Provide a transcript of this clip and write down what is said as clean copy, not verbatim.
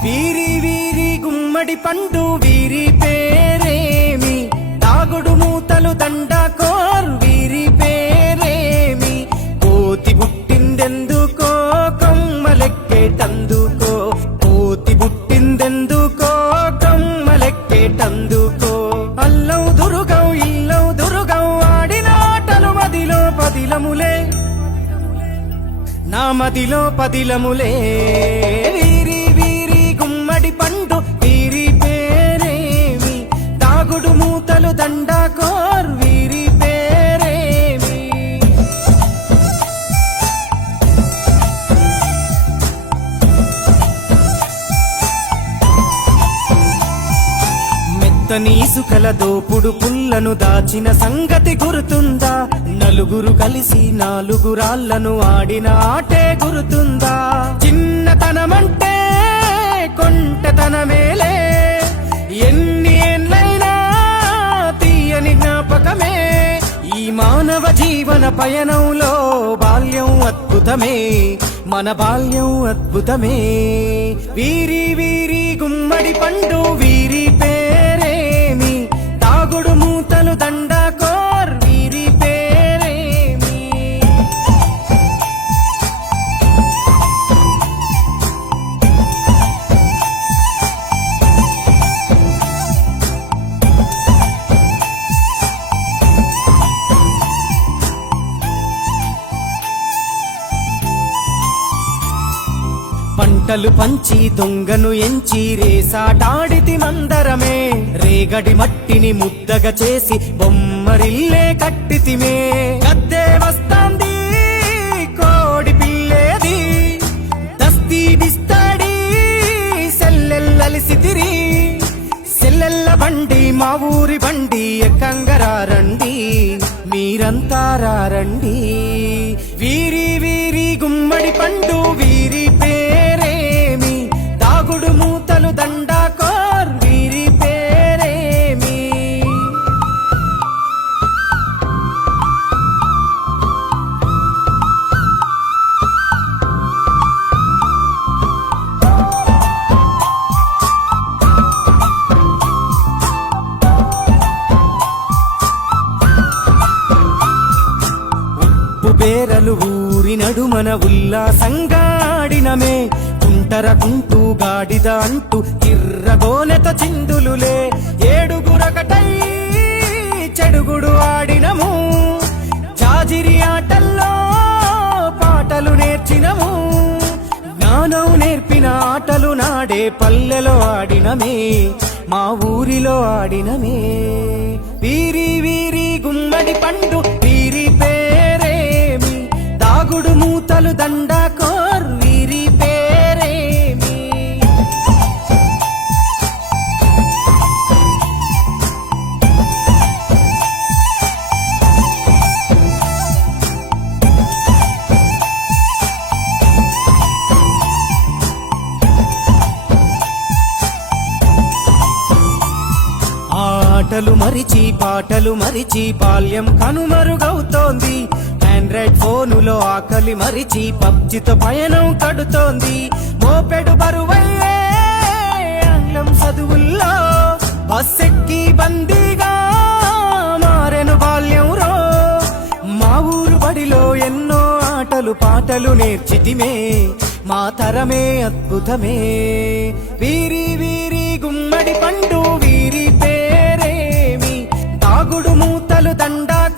వీరి వీరి గుమ్మడి పండు వీరి పేరేమి, తాగుడు మూతలు దండాకోర్ వీరి పేరేమి, కోతి పుట్టిందెందుకో కొమ్మలెక్కేటందుకో, కోతి పుట్టిందెందుకో కొమ్మలెక్కేటందుకో, అల్లం దురుగం ఇల్లం దురుగం ఆడిన ఆటలు మదిలో పదిలములే, నా మదిలో పదిలములే. వీరి వీరి గుమ్మడి పండు వీరి పేరేమి, తాగుడు మూతలు దండాకోర్ వీరి పేరేమి. మెత్తని ఇసుకల దోపుడు పుల్లను దాచిన సంగతి గుర్తుందా, నలుగురు కలిసి నాలుగురాళ్లను ఆడిన ఆటే గుర్తుందా, చిన్నతనమంటే కొంటతనమేలే, ఎన్ని ఏళ్ళైనా తీయని జ్ఞాపకమే, ఈ మానవ జీవన పయనంలో బాల్యం అద్భుతమే, మన బాల్యం అద్భుతమే. వీరి వీరి గుమ్మడి పండు వీరి పేరేమి, తాగుడు మూతలు దండాకోర్ వీరి పేరేమి. పంటలు పంచి దొంగను ఎంచి రేసాటాడితి మందరమే, రేగడి మట్టిని ముద్దగా చేసి బొమ్మరిల్లే కట్టితిమే, గద్దే వస్తాంది కోడి పిల్లేది, దస్తీ దిస్తాడి సెల్లెల్లలిసితిరి, సెల్లెల్ల బండి మా ఊరి బండి ఎక్కంగరారండి, మీరంతా రారండి. వీరి వీరి గుమ్మడి పండు వీరి పేరేమి, తాగుడు మూతలు దండాకోర్ వీరి పేరేమి. బేరలు ఊరి నడుమన ఉల్లాసంగాడినమే, కుంటరకుంటూ గాడిద అంటూ కిర్రగోనెత చిందులులే, ఏడుగురకటై చెడుగుడు ఆడినము, జాజిరి ఆటల్లో పాటలు నేర్చినము, జ్ఞానం నేర్పిన ఆటలు నాడే పల్లెలో ఆడినమే, మా ఊరిలో ఆడినమే. వీరి వీరి గుమ్మడి పండు వీరి పేరేమి, తాగుడు మూతలు దండాకోర్ వీరి పేరేమి. ఆటలు మరిచి పాటలు మరిచి బాల్యం కనుమరుగవుతోంది, ఆండ్రాయిడ్ ఫోనులో ఆకలి మరిచి పబ్జితో పయనం కడుతోంది, మోపెడు బరువయ్యే ఆంగ్లం చదువుల్లో బస్సెక్కి బందీగా మారెను బాల్యం రో, మా ఊరు బడిలో ఎన్నో ఆటలు పాటలు నేర్చితిమే, మా తరమే అద్భుతమే. వీరి వీరి గుమ్మడి పండు వీరి పేరేమి, తాగుడు మూతలు దండా